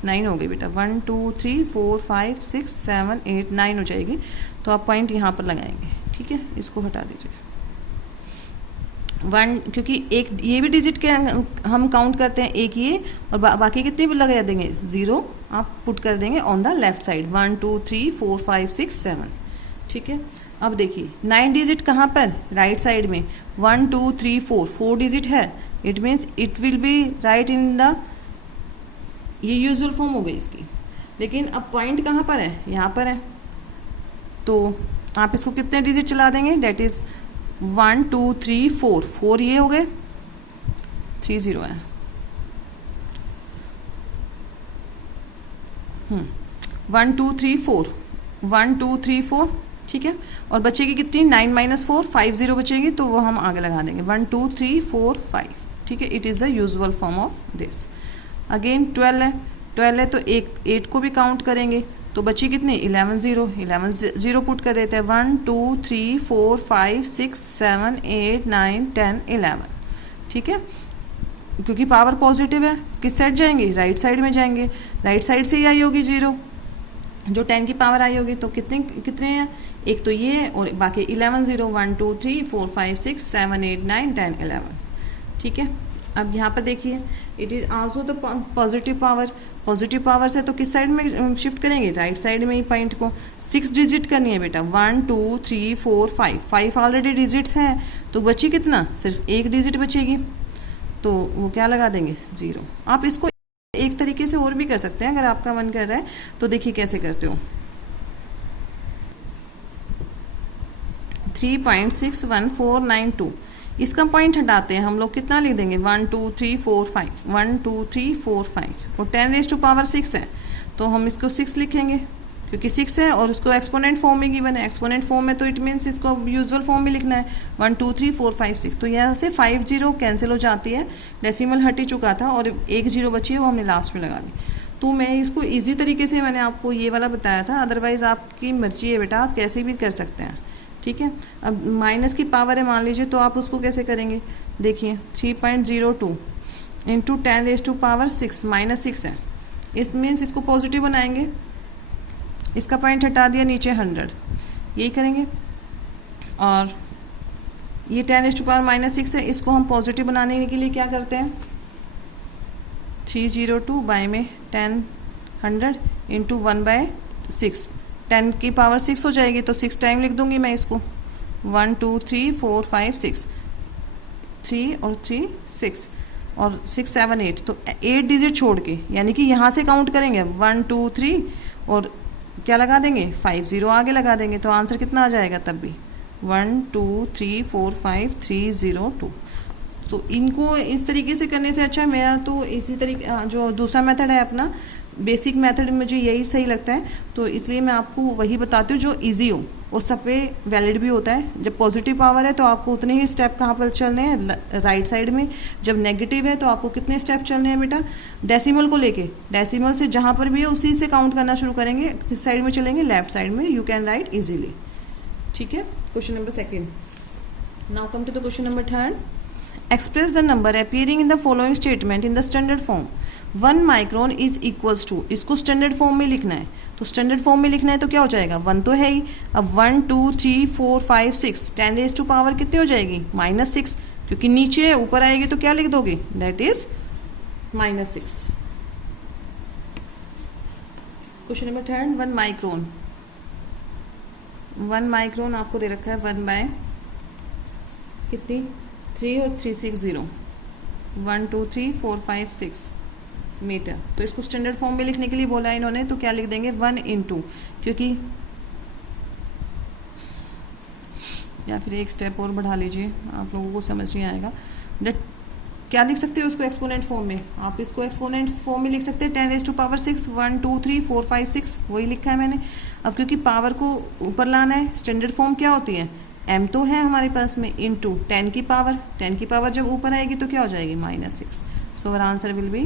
9 हो गई बेटा। 1 2 3 4 5 6 7 8 9 हो जाएगी। तो आप पॉइंट यहाँ पर लगाएंगे, ठीक है, इसको हटा दीजिए 1, क्योंकि एक ये भी डिजिट के हम काउंट करते हैं, एक ये, और बाकी कितने भी लगा देंगे? 0 आप पुट कर देंगे ऑन द लेफ्ट साइड। 1 2 3 4 5 6 7, ठीक है। अब देखिए 9 डिजिट कहाँ पर? राइट साइड में। 1 2 3 4 डिजिट है, it means it will B right in the, ये यूजुअल फॉर्म हो गई इसकी। लेकिन अब पॉइंट कहाँ पर है? यहाँ पर है, तो आप इसको कितने डिजिट चला देंगे? डेट इज 1 2 3 4 ये हो गए, 3 0 है। 1 2 3 4 1 2 3 4, ठीक है। और बचेगी कितनी? 9 - 4 5 0 बचेगी, तो वो हम आगे लगा देंगे 1 2 3 4 5, ठीक है। It is the usual form of this. Again 12 है, तो 8 को भी काउंट करेंगे, तो बची कितनी? 11 0 पुट कर देते हैं। 1 2 3 4 5 6 7 8 9 10 11, ठीक है। क्योंकि पावर पॉजिटिव है, किस साइड जाएंगे? राइट साइड में जाएंगे। राइट साइड से ही आई होगी 0, जो 10 की पावर आई होगी। तो कितने हैं? एक तो ये है, और बाकी 11 0 1 2 3 4 5 6 7 8 9 10 11, ठीक है। अब यहाँ पर देखिए it is also the positive power. Positive power से तो किस साइड में शिफ्ट करेंगे? राइट साइड में ही पॉइंट को। 6 डिजिट करनी है बेटा। 1 2 3 4 5 ऑलरेडी डिजिट्स हैं, तो बची कितना? सिर्फ एक डिजिट बचेगी, तो वो क्या लगा देंगे? 0। आप इसको एक तरीके से और भी कर सकते हैं अगर आपका मन कर रहा है, तो देखिए कैसे करते हो। 3.61492, इसका पॉइंट हटाते हैं हम लोग, कितना लिख देंगे? 1 2 3 4 5 1 2 3 4 5, और 10⁻6 है, तो हम इसको 6 लिखेंगे, क्योंकि 6 है और उसको एक्सपोनेंट फॉर्म में गिवन है। एक्सपोनेंट फॉर्म में तो इट मीन्स इसको यूजुअल फॉर्म में लिखना है। 1 2 3 4 5 6, तो यहाँ से 5 0 कैंसिल हो जाती है, डेसिमल हट ही चुका था, और एक 0 बची है, वो हमने लास्ट में लगा दी। तो मैं इसको ईजी तरीके से मैंने आपको ये वाला बताया था, अदरवाइज़ आपकी मर्जी है बेटा, आप कैसे भी कर सकते हैं, ठीक है। अब माइनस की पावर है मान लीजिए, तो आप उसको कैसे करेंगे? देखिए 3.02 इंटू 10⁻6 -6 है, इस मीन्स इसको पॉजिटिव बनाएंगे, इसका पॉइंट हटा दिया, नीचे 100, यही करेंगे। और ये 10⁻6 है, इसको हम पॉजिटिव बनाने के लिए क्या करते हैं? 302 बाय में 10 100 इंटू 1/6, 10 की पावर 6 हो जाएगी, तो 6 टाइम लिख दूंगी मैं इसको। 1 2 3 4 5 6, 3 और 3 6, और 6 7 8, तो 8 डिजिट छोड़ के, यानी कि यहाँ से काउंट करेंगे 1 2 3, और क्या लगा देंगे? 5 0 आगे लगा देंगे, तो आंसर कितना आ जाएगा तब भी? 1 2 3 4 5 3 0 2। तो इनको इस तरीके से करने से अच्छा है, मेरा तो इसी तरीके, जो दूसरा मेथड है अपना बेसिक मेथड, मुझे यही सही लगता है, तो इसलिए मैं आपको वही बताती हूँ जो इजी हो और सब पे वैलिड भी होता है। जब पॉजिटिव पावर है तो आपको उतने ही स्टेप कहाँ पर चलने हैं? राइट साइड में। जब नेगेटिव है तो आपको कितने स्टेप चलने हैं बेटा? डेसिमल को लेके, डेसिमल से जहाँ पर भी है उसी से काउंट करना शुरू करेंगे। किस साइड में चलेंगे? लेफ्ट साइड में। यू कैन राइट इजीली, ठीक है। Question number 2। Now come to the question number 3rd. Express the number appearing in the following statement in the standard form. 1 micron is equals to, इसको standard form में लिखना है, तो standard form में लिखना है तो क्या हो जाएगा, 1 तो है ही, अब 1 2 3 4 5 6 10 रेज टू पावर कितनी हो जाएगी, -6, क्योंकि नीचे है, ऊपर आएगी तो क्या लिख दोगे, that is -6. Question number 3rd. 1 micron आपको दे रखा है 1 बाय कितनी 3 और 360 1 2 3 4 5 6 मीटर. तो इसको स्टैंडर्ड फॉर्म में लिखने के लिए बोला है इन्होंने, तो क्या लिख देंगे 1 × क्योंकि, या फिर एक स्टेप और बढ़ा लीजिए, आप लोगों को समझ नहीं आएगा. क्या लिख सकते हो उसको एक्सपोनेंट फॉर्म में, आप इसको एक्सपोनेंट फॉर्म में लिख सकते हैं 10 रेज टू पावर 6 1 2 3 4 5 6, वही लिखा है मैंने. अब क्योंकि पावर को ऊपर लाना है, स्टैंडर्ड फॉर्म क्या होती है, m तो है हमारे पास में, इंटू 10 की पावर जब ऊपर आएगी तो क्या हो जाएगी, -6. So our answer will be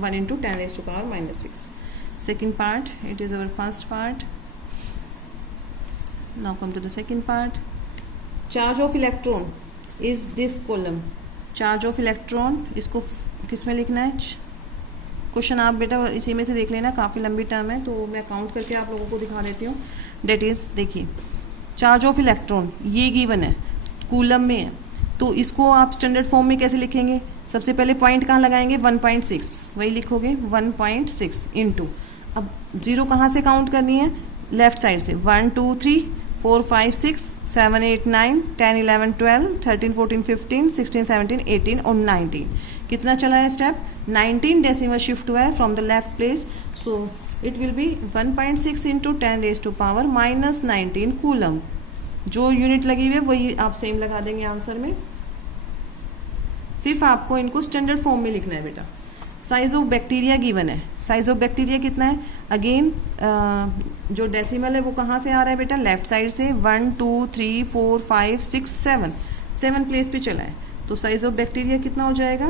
1 × 10 raise to power -6. Second part, it is our first part. Now come to the second part. Charge of electron is this column. Charge of electron, इसको किस में लिखना है, क्वेश्चन आप बेटा इसी में से देख लेना, काफ़ी लंबी टर्म है तो मैं काउंट करके आप लोगों को दिखा देती हूँ. डेट इज़, देखिए चार्ज ऑफ इलेक्ट्रॉन ये गिवन है, कूलम में है, तो इसको आप स्टैंडर्ड फॉर्म में कैसे लिखेंगे, सबसे पहले पॉइंट कहाँ लगाएंगे, 1.6, वही लिखोगे 1.6 इंटू, अब 0 कहाँ से काउंट करनी है, लेफ्ट साइड से, 1 2 3 4 5 6 7 8 9 10 11 12 13 14 15 16 17 18 और 19. कितना चला है स्टेप, 19 डेसिमल शिफ्ट हुआ है from the left place. So it will be 1.6 into 10 raise to power -19 coulomb. जो यूनिट लगी हुई है वही आप सेम लगा देंगे आंसर में. सिर्फ आपको इनको स्टैंडर्ड फॉर्म में लिखना है बेटा. साइज ऑफ बैक्टीरिया गिवन है, साइज ऑफ बैक्टीरिया कितना है, अगेन जो डेसिमल है वो कहाँ से आ रहा है बेटा, लेफ्ट साइड से, 1 2 3 4 5 6 7 प्लेस पे चला है, तो साइज ऑफ बैक्टीरिया कितना हो जाएगा,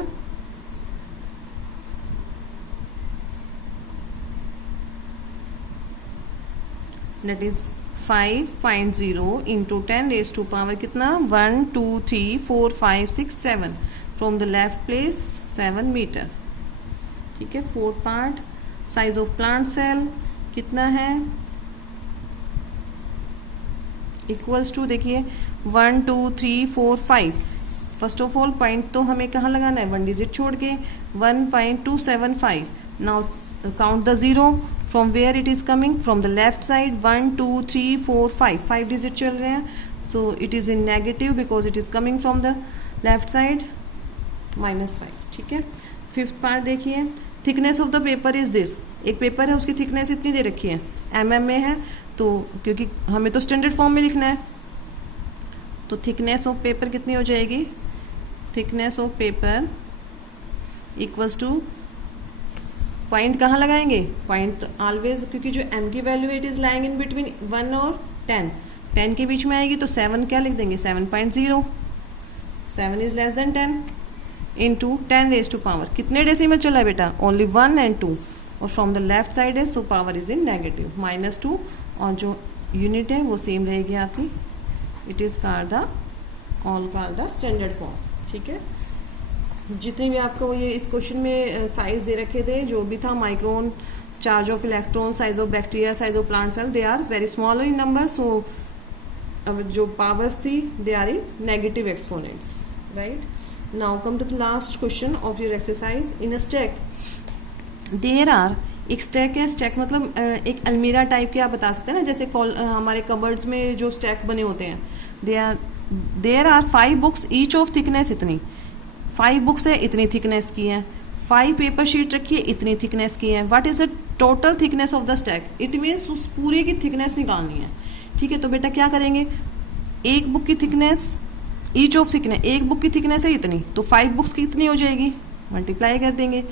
that is 5.0 into 10 raise to power कितना, 1 2 3 4 5 6 7 from the left place 7 metre. ठीक है. Fourth part, size of plant cell कितना है, इक्वल्स टू, देखिए 1 2 3 4 5. फर्स्ट ऑफ ऑल पॉइंट तो हमें कहाँ लगाना है, 1 डिजिट छोड़ के, 1.275. Now count the 0 from where it is coming, from the left side, 1 2 3 4 5 digit चल रहे हैं, so it is in negative because it is coming from the left side, -5. ठीक है. फिफ्थ पार्ट देखिए, thickness of the paper is this. एक paper है उसकी thickness इतनी दे रखी है, mm में है, तो क्योंकि हमें तो स्टैंडर्ड फॉर्म में लिखना है, तो थिकनेस ऑफ पेपर कितनी हो जाएगी, thickness of paper equals to, point कहाँ लगाएंगे, पॉइंट ऑलवेज, क्योंकि जो m की value it is lying in between 1 और 10 के बीच में आएगी, तो 7 क्या लिख देंगे, 7.0. 7 is less than 10 into 10 raise to power, कितने डेसिमल चला है बेटा, ओनली 1 and 2, और फ्रॉम द लेफ्ट साइड है, so power is in negative, -2, और जो यूनिट है वो सेम रहेगी आपकी, it is called the standard form. ठीक है. जितने भी आपको ये इस क्वेश्चन में साइज दे रखे थे, जो भी था, micron, charge of electron, size of bacteria, size of plant cell, they are very small in number. So अब जो पावर्स थी they are in negative exponents, right. Now come to the last question of your exercise. In a stack there are, एक stack है, stack मतलब एक अलमीरा type के आप बता सकते हैं ना, जैसे हमारे कबर्ड्स में जो स्टैक बने होते हैं, there are 5 books each of thickness इतनी, 5 बुक्स है इतनी थिकनेस की है, 5 पेपर शीट रखी है इतनी थिकनेस की है. What is the total thickness of the stack, it means उस पूरे की थिकनेस निकालनी है. ठीक है. तो बेटा क्या करेंगे, एक बुक की थिकनेस, ईच ऑफ थिकनेस, एक बुक की थिकनेस है इतनी, तो 5 बुक्स की इतनी हो जाएगी, मल्टीप्लाई कर देंगे.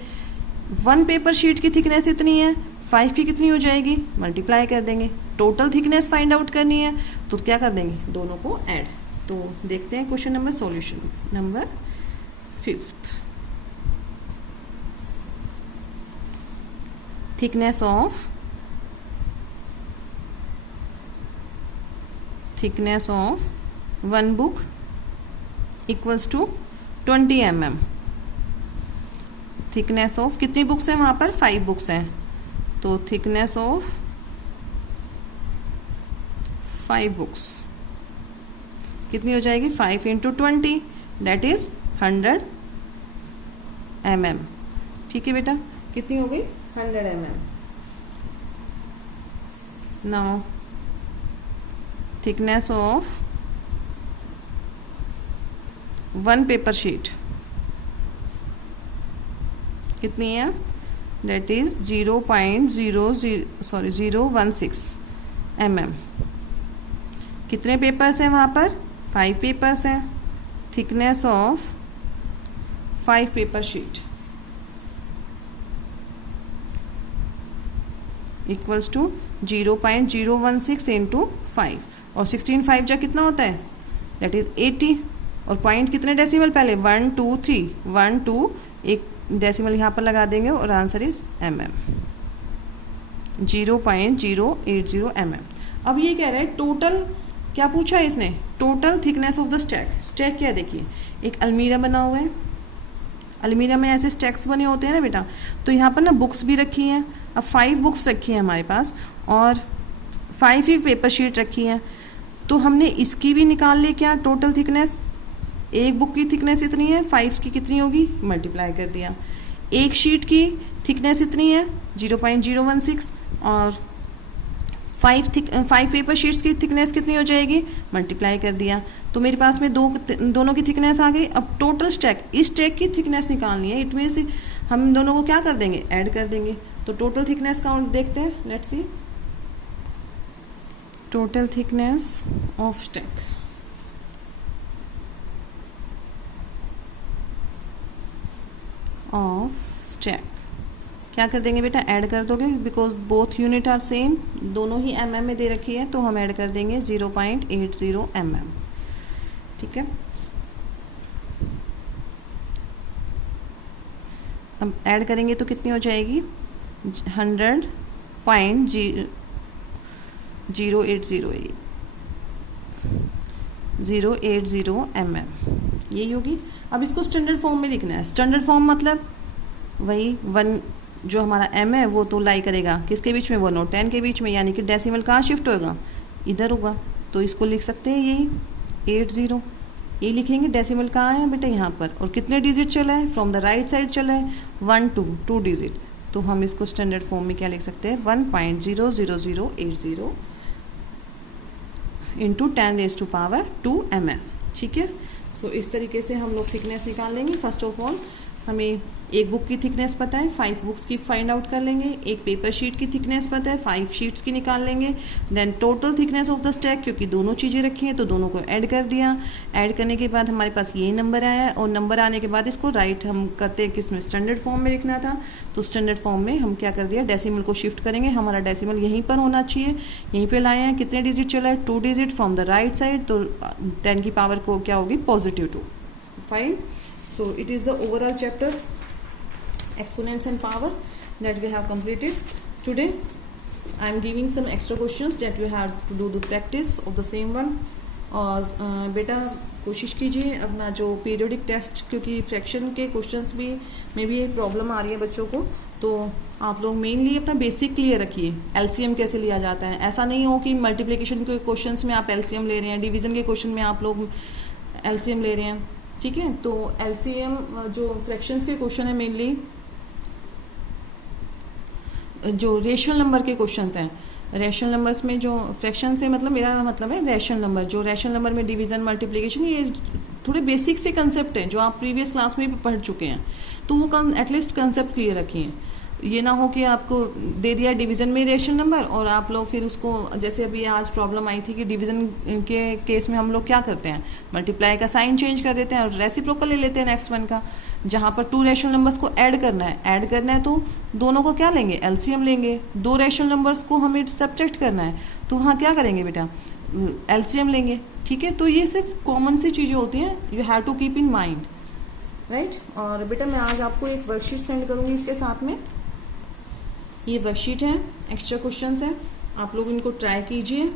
1 पेपर शीट की थिकनेस इतनी है, 5 की कितनी हो जाएगी, मल्टीप्लाई कर देंगे. टोटल थिकनेस फाइंड आउट करनी है, तो क्या कर देंगे, दोनों को ऐड. तो देखते हैं question number, solution number 5th. Thickness of 1 book equals to 20 mm। Thickness of कितनी बुक्स हैं वहाँ पर? 5 बुक्स हैं, तो थिकनेस ऑफ 5 बुक्स कितनी हो जाएगी? 5 इंटू 20 दैट इज 100 mm। ठीक है बेटा, कितनी हो गई? 100 mm। Now thickness of 1 paper sheet कितनी है? That is 0.016 mm। कितने पेपर्स हैं वहाँ पर? 5 पेपर्स हैं। Thickness of 5 paper sheet equals to 0.016 into 5, और 16 जा कितना होता है? That is 80। और पॉइंट कितने डेसिमल पहले? 1 2 3, 1 2 एक डेसिमल यहाँ पर लगा देंगे और आंसर इज mm, 0.080 mm। अब ये कह रहा है टोटल, क्या पूछा है इसने? Total thickness of the stack. Stack क्या है? देखिए, एक अलमीरा बना हुआ है, अलमीरा में ऐसे स्टैक्स बने होते हैं ना बेटा, तो यहाँ पर ना बुक्स भी रखी हैं। अब 5 बुक्स रखी हैं हमारे पास और 5 ही पेपर शीट रखी हैं, तो हमने इसकी भी निकाल ली क्या टोटल थिकनेस। एक बुक की थिकनेस इतनी है, 5 की कितनी होगी? मल्टीप्लाई कर दिया। एक शीट की थिकनेस इतनी है 0.016, और 5 पेपर शीट्स की थिकनेस कितनी हो जाएगी? मल्टीप्लाई कर दिया। तो मेरे पास में दोनों की थिकनेस आ गई। अब टोटल स्टैक, इस स्टैक की थिकनेस निकालनी है, इट मीन्स हम दोनों को क्या कर देंगे? ऐड कर देंगे। तो टोटल थिकनेस काउंट देखते हैं, let's see. Total thickness of stack, क्या कर देंगे बेटा? ऐड कर दोगे, because both unit are same, दोनों ही mm में दे रखी है, तो हम ऐड कर देंगे 0.80 mm। ठीक है, अब ऐड करेंगे तो कितनी हो जाएगी? 100.080 mm, यही होगी। अब इसको स्टैंडर्ड फॉर्म में लिखना है। स्टैंडर्ड फॉर्म मतलब वही 1 जो हमारा m है वो तो लाई करेगा किसके बीच में? 1 और 10 के बीच में, यानी कि डेसिमल कहाँ शिफ्ट होगा? इधर होगा, तो इसको लिख सकते हैं यही 80, ये लिखेंगे। डेसिमल कहाँ है बेटा? यहाँ पर। और कितने डिजिट चला है? फ्रॉम द राइट साइड चला है 1 2 डिजिट, तो हम इसको स्टैंडर्ड फॉर्म में क्या लिख सकते हैं? 1.00080 इंटू 10⁻²2 mm। ठीक है, सो इस तरीके से हम लोग थिकनेस निकाल लेंगे। फर्स्ट ऑफ ऑल हमें एक बुक की थिकनेस पता है, 5 बुक्स की फाइंड आउट कर लेंगे। एक पेपर शीट की थिकनेस पता है, 5 शीट्स की निकाल लेंगे। Then total thickness of the stack, क्योंकि दोनों चीज़ें रखी हैं तो दोनों को ऐड कर दिया। ऐड करने के बाद हमारे पास ये नंबर आया, और नंबर आने के बाद इसको राइट हम करते हैं किस में? स्टैंडर्ड फॉर्म में लिखना था, तो स्टैंडर्ड फॉर्म में हम क्या कर दिया? डेसिमल को शिफ्ट करेंगे। हमारा डेसिमल यहीं पर होना चाहिए, यहीं पर लाए हैं। कितने डिजिट चला है? 2 digit from the right side, तो 10 की पावर को क्या होगी? +2। Fine, so it is the overall chapter exponents and power that we have completed today. I am giving some extra questions that you have to do the practice of the same one. और बेटा कोशिश कीजिए अपना जो periodic test, क्योंकि fraction के questions भी में भी एक प्रॉब्लम आ रही है बच्चों को, तो आप लोग मेनली अपना बेसिक क्लियर रखिए। एलसीएम कैसे लिया जाता है, ऐसा नहीं हो कि मल्टीप्लिकेशन के क्वेश्चंस में आप एलसीएम ले रहे हैं, डिवीजन के क्वेश्चन में आप लोग एलसीएम ले रहे हैं। ठीक है, तो एलसीएम जो फ्रैक्शंस के क्वेश्चन है, मेनली जो रेशनल नंबर के क्वेश्चंस हैं, रेशनल नंबर्स में जो फ्रैक्शन से मतलब मेरा मतलब है रेशनल नंबर, जो रेशनल नंबर में डिवीजन मल्टीप्लिकेशन, ये थोड़े बेसिक से कंसेप्ट हैं जो आप प्रीवियस क्लास में भी पढ़ चुके हैं, तो वो एटलीस्ट कंसेप्ट क्लियर रखिए। ये ना हो कि आपको दे दिया डिवीज़न में रेशनल नंबर और आप लोग फिर उसको, जैसे अभी आज प्रॉब्लम आई थी कि डिवीज़न के केस में हम लोग क्या करते हैं, मल्टीप्लाई का साइन चेंज कर देते हैं और रेसिप्रोकल ले लेते हैं नेक्स्ट वन का, जहाँ पर 2 रेशनल नंबर्स को ऐड करना है तो दोनों को क्या लेंगे, एलसीएम लेंगे। 2 रेशनल नंबर्स को हमें सब्ट्रैक्ट करना है तो वहाँ क्या करेंगे बेटा, एलसीएम लेंगे। ठीक है, तो ये सिर्फ कॉमन सी चीज़ें होती हैं, you have to keep in mind, right. और बेटा मैं आज आपको एक वर्कशीट सेंड करूँगी इसके साथ में, ये वर्कशीट है, एक्स्ट्रा क्वेश्चंस हैं, आप लोग इनको ट्राई कीजिए।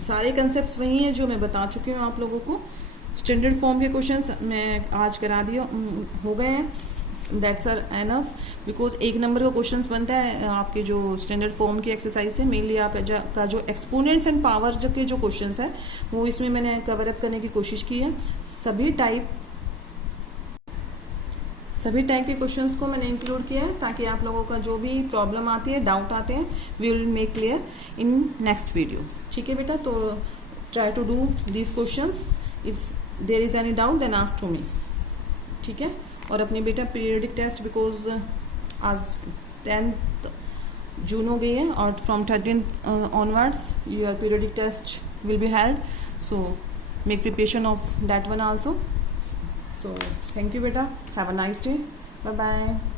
सारे कंसेप्ट्स वही हैं जो मैं बता चुकी हूँ आप लोगों को, स्टैंडर्ड फॉर्म के क्वेश्चंस मैं आज करा दिया हो गए हैं, that's are enough, because 1 number का क्वेश्चंस बनता है आपके जो स्टैंडर्ड फॉर्म की एक्सरसाइज है, मेनली का जो एक्सपोनेंट्स एंड पावर के जो क्वेश्चंस है वो इसमें मैंने कवर अप करने की कोशिश की है। सभी टाइप के क्वेश्चंस को मैंने इंक्लूड किया है ताकि आप लोगों का जो भी प्रॉब्लम आती है, डाउट आते हैं, we will make clear in next video. ठीक है बेटा, तो try to do these questions, if there is any doubt then ask to me. ठीक है, और अपने बेटा पीरियडिक टेस्ट, बिकॉज आज 10th जून हो गई है और from 13th onwards your periodic test will be held, so make preparation of that one also. So thank you beta, have a nice day, bye bye।